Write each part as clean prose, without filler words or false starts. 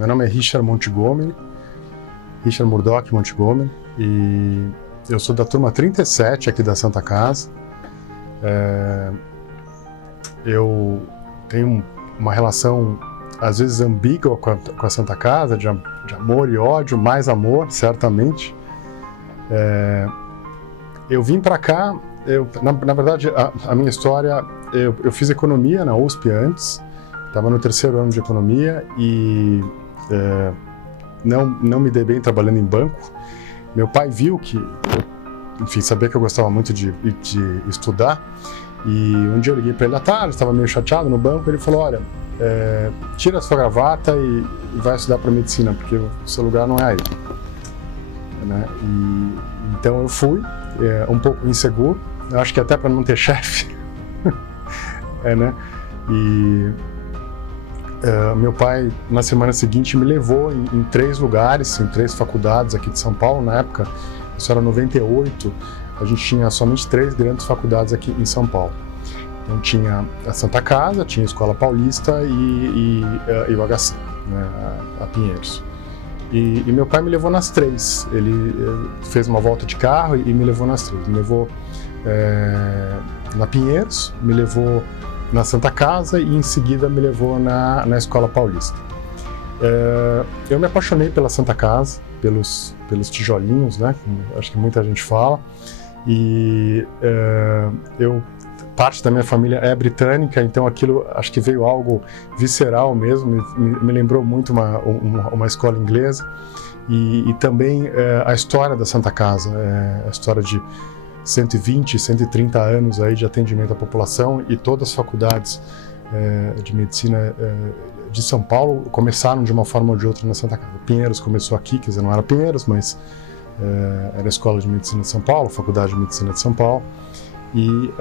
Meu nome é Richard Montgomery, Richard Murdoch Montgomery, e eu sou da turma 37 aqui da Santa Casa. Eu tenho uma relação, às vezes, ambígua com a Santa Casa, de amor e ódio, mais amor, certamente. Eu vim para cá, na verdade, a minha história, eu fiz economia na USP antes, estava no 3º ano de economia e não me dei bem trabalhando em banco. Meu pai viu que, enfim, sabia que eu gostava muito de estudar, e um dia eu liguei para ele à tarde, estava meio chateado no banco, ele falou: olha, tira a sua gravata e vai estudar para medicina, porque o seu lugar não é aí. Né? Então eu fui, um pouco inseguro, eu acho que até para não ter chefe. Né? E meu pai, na semana seguinte, me levou em 3 lugares, em 3 faculdades aqui de São Paulo. Na época, isso era 98, a gente tinha somente 3 grandes faculdades aqui em São Paulo. Então tinha a Santa Casa, tinha a Escola Paulista e o HC, né, a Pinheiros. E meu pai me levou nas 3, ele fez uma volta de carro e me levou nas 3. Me levou na Pinheiros, me levou na Santa Casa e em seguida me levou na Escola Paulista. Eu me apaixonei pela Santa Casa, pelos tijolinhos, né, como acho que muita gente fala, e parte da minha família é britânica, então aquilo acho que veio algo visceral mesmo, me lembrou muito uma escola inglesa, e também a história da Santa Casa, a história de 120, 130 anos aí de atendimento à população, e todas as faculdades de medicina de São Paulo começaram de uma forma ou de outra na Santa Casa. Pinheiros começou aqui, quer dizer, não era Pinheiros, mas era a Escola de Medicina de São Paulo, Faculdade de Medicina de São Paulo, e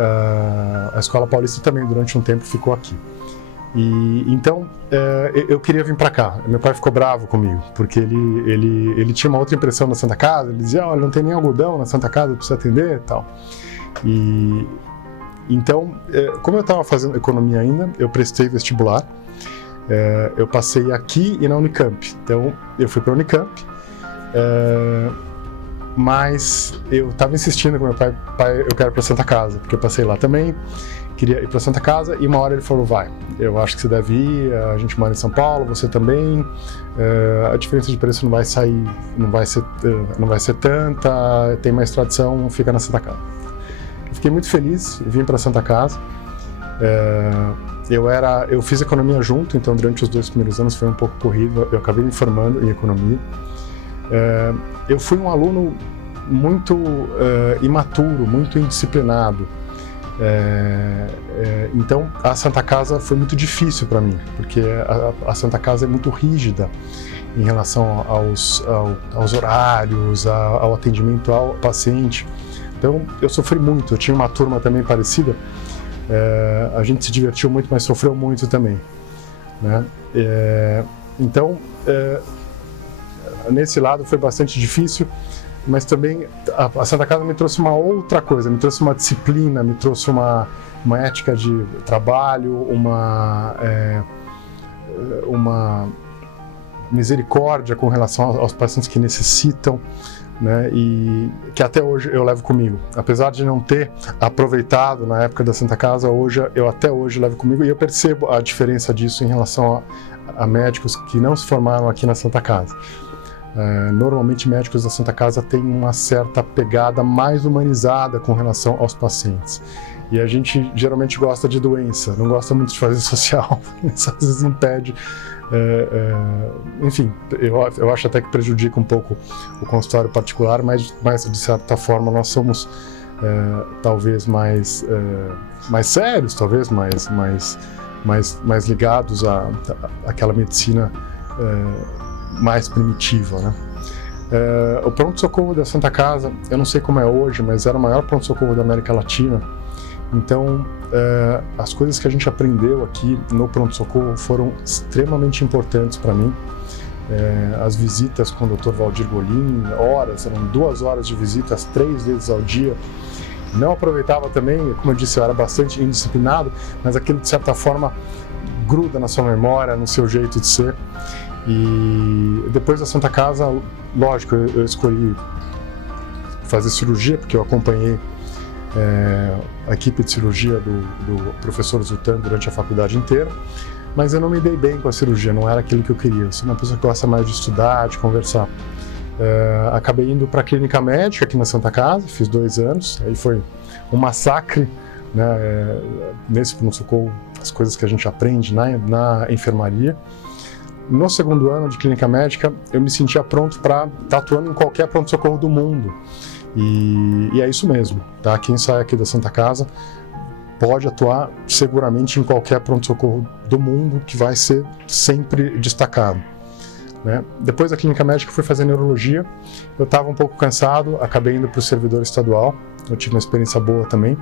a Escola Paulista também durante um tempo ficou aqui. E então eu queria vir para cá. Meu pai ficou bravo comigo, porque ele tinha uma outra impressão na Santa Casa. Ele dizia: olha, não tem nem algodão na Santa Casa, precisa atender e tal. E então, como eu estava fazendo economia ainda, eu prestei vestibular. Eu passei aqui e na Unicamp. Então eu fui para a Unicamp, mas eu estava insistindo com meu pai: eu quero ir para Santa Casa, porque eu passei lá também. Queria ir para Santa Casa, e uma hora ele falou: vai, eu acho que você deve ir, a gente mora em São Paulo, você também, a diferença de preço não vai sair, não vai ser tanta, tem mais tradição, fica na Santa Casa. Eu fiquei muito feliz, vim para Santa Casa. Eu fiz economia junto, então durante os 2 primeiros anos foi um pouco corrido, eu acabei me formando em economia. Eu fui um aluno muito imaturo, muito indisciplinado. Então a Santa Casa foi muito difícil para mim, porque a Santa Casa é muito rígida em relação aos horários, ao atendimento ao paciente. Então eu sofri muito. Eu tinha uma turma também parecida, a gente se divertiu muito, mas sofreu muito também, né? Então nesse lado foi bastante difícil. Mas também a Santa Casa me trouxe uma outra coisa, me trouxe uma disciplina, me trouxe uma ética de trabalho, uma misericórdia com relação aos pacientes que necessitam, né, e que até hoje eu levo comigo. Apesar de não ter aproveitado na época da Santa Casa, eu até hoje levo comigo, e eu percebo a diferença disso em relação a médicos que não se formaram aqui na Santa Casa. Normalmente médicos da Santa Casa têm uma certa pegada mais humanizada com relação aos pacientes, e a gente geralmente gosta de doença, não gosta muito de fazer social. Isso às vezes impede, enfim, eu acho até que prejudica um pouco o consultório particular, mas de certa forma nós somos talvez mais sérios, talvez mais ligados àquela medicina mais primitiva, né? O pronto-socorro da Santa Casa, eu não sei como é hoje, mas era o maior pronto-socorro da América Latina. Então, as coisas que a gente aprendeu aqui no pronto-socorro foram extremamente importantes para mim. As visitas com o Dr. Valdir Golin, eram 2 horas de visitas 3 vezes ao dia. Não aproveitava também, como eu disse, eu era bastante indisciplinado, mas aquilo de certa forma gruda na sua memória, no seu jeito de ser. E depois da Santa Casa, lógico, eu escolhi fazer cirurgia, porque eu acompanhei a equipe de cirurgia do professor Zutan durante a faculdade inteira, mas eu não me dei bem com a cirurgia, não era aquilo que eu queria. Eu sou uma pessoa que gosta mais de estudar, de conversar. Acabei indo para a clínica médica aqui na Santa Casa, fiz 2 anos, aí foi um massacre, né, nesse pronto-socorro, as coisas que a gente aprende na enfermaria. No 2º ano de clínica médica, eu me sentia pronto para estar atuando em qualquer pronto-socorro do mundo. E é isso mesmo, tá? Quem sai aqui da Santa Casa pode atuar seguramente em qualquer pronto-socorro do mundo, que vai ser sempre destacado, né? Depois da clínica médica, fui fazer neurologia. Eu estava um pouco cansado, acabei indo para o servidor estadual. Eu tive uma experiência boa também.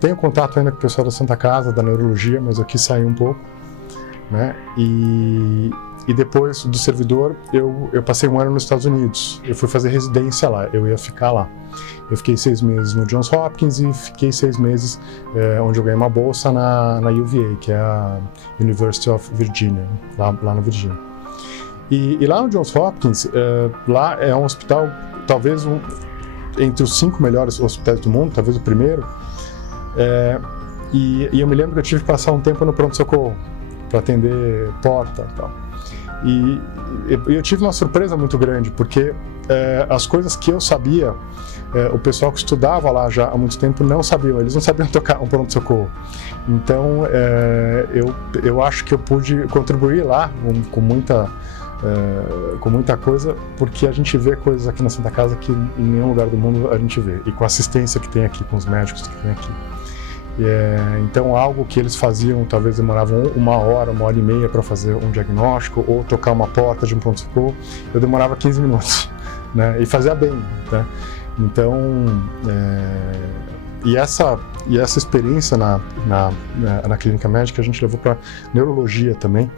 Tenho contato ainda com o pessoal da Santa Casa, da neurologia, mas eu quis sair um pouco, né? E depois do servidor, eu passei 1 ano nos Estados Unidos. Eu fui fazer residência lá, eu ia ficar lá. Eu fiquei 6 meses no Johns Hopkins e fiquei 6 meses onde eu ganhei uma bolsa na UVA, que é a University of Virginia, lá na Virgínia. E lá no Johns Hopkins, lá é um hospital, talvez entre os 5 melhores hospitais do mundo, talvez o primeiro. E eu me lembro que eu tive que passar um tempo no pronto-socorro para atender porta e tal. E eu tive uma surpresa muito grande, porque as coisas que eu sabia, o pessoal que estudava lá já há muito tempo não sabiam, eles não sabiam tocar um pronto-socorro. Então, eu acho que eu pude contribuir lá com muita coisa, porque a gente vê coisas aqui na Santa Casa que em nenhum lugar do mundo a gente vê, e com a assistência que tem aqui, com os médicos que tem aqui. Então, algo que eles faziam, talvez demoravam 1 hora, 1h30 para fazer um diagnóstico ou tocar uma porta de um pronto-socorro, eu demorava 15 minutos, né? E fazia bem, né? Então, e essa experiência na clínica médica a gente levou para neurologia também,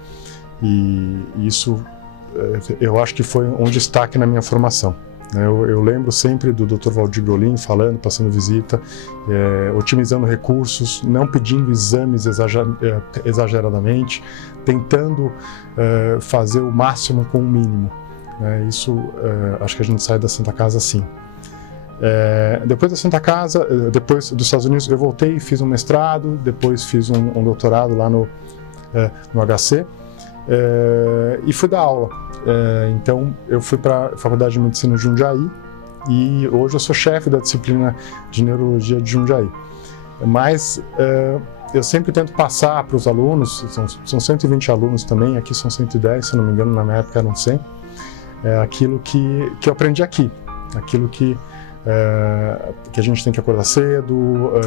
e isso eu acho que foi um destaque na minha formação. Eu lembro sempre do Dr. Valdir Brolin falando, passando visita, otimizando recursos, não pedindo exames exageradamente, tentando fazer o máximo com o mínimo. Isso, acho que a gente sai da Santa Casa assim. Depois da Santa Casa, depois dos Estados Unidos, eu voltei, fiz um mestrado, depois fiz um doutorado lá no HC, e fui dar aula. Então, eu fui para a Faculdade de Medicina de Jundiaí e hoje eu sou chefe da disciplina de Neurologia de Jundiaí. Mas eu sempre tento passar para os alunos, são 120 alunos também, aqui são 110, se não me engano, na minha época eram 100, aquilo que eu aprendi aqui, aquilo que a gente tem que acordar cedo,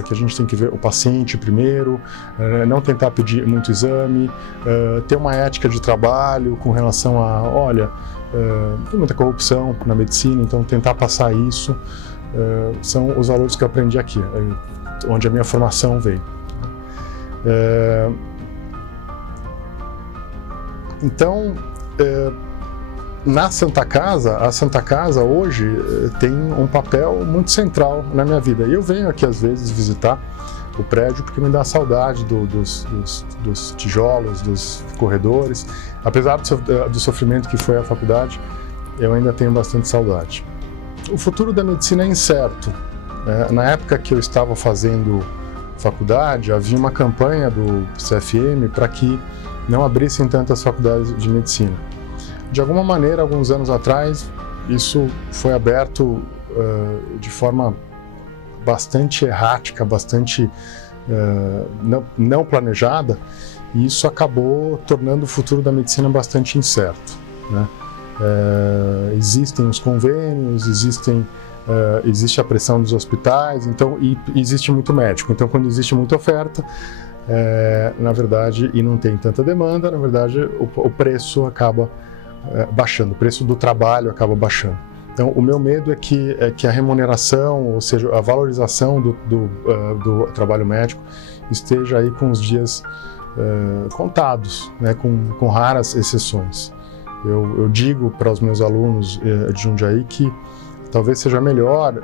que a gente tem que ver o paciente primeiro, não tentar pedir muito exame, ter uma ética de trabalho com relação a, olha, tem muita corrupção na medicina, então tentar passar isso, são os valores que eu aprendi aqui, onde a minha formação veio. Então, na Santa Casa, a Santa Casa hoje tem um papel muito central na minha vida. E eu venho aqui às vezes visitar o prédio porque me dá saudade dos tijolos, dos corredores. Apesar do sofrimento que foi a faculdade, eu ainda tenho bastante saudade. O futuro da medicina é incerto. Na época que eu estava fazendo faculdade, havia uma campanha do CFM para que não abrissem tantas faculdades de medicina. De alguma maneira, alguns anos atrás, isso foi aberto de forma bastante errática, bastante não planejada, e isso acabou tornando o futuro da medicina bastante incerto, né? Existem os convênios, existe a pressão dos hospitais, então, e existe muito médico. Então, quando existe muita oferta, na verdade, e não tem tanta demanda, na verdade, o preço acaba baixando, o preço do trabalho acaba baixando. Então, o meu medo é que a remuneração, ou seja, a valorização do trabalho médico esteja aí com os dias contados, né, com raras exceções. Eu digo para os meus alunos de Jundiaí que talvez seja melhor,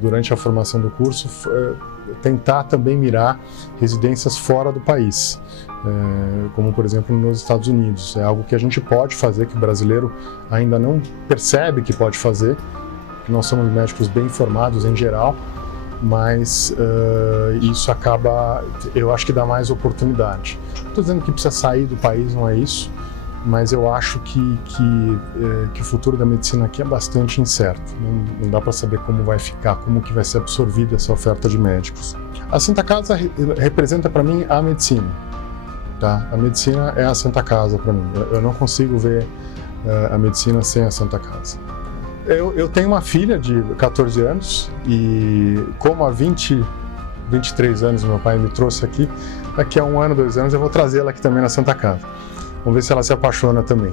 durante a formação do curso, tentar também mirar residências fora do país, como por exemplo nos Estados Unidos. É algo que a gente pode fazer, que o brasileiro ainda não percebe que pode fazer, que nós somos médicos bem formados em geral, mas isso acaba, eu acho que dá mais oportunidade. Não estou dizendo que precisa sair do país, não é isso, mas eu acho que o futuro da medicina aqui é bastante incerto. Não dá para saber como vai ficar, como que vai ser absorvida essa oferta de médicos. A Santa Casa representa para mim a medicina. Tá? A medicina é a Santa Casa para mim. Eu não consigo ver a medicina sem a Santa Casa. Eu tenho uma filha de 14 anos e como há 23 anos meu pai me trouxe aqui, daqui a 1 ano, 2 anos eu vou trazê-la aqui também na Santa Casa. Vamos ver se ela se apaixona também.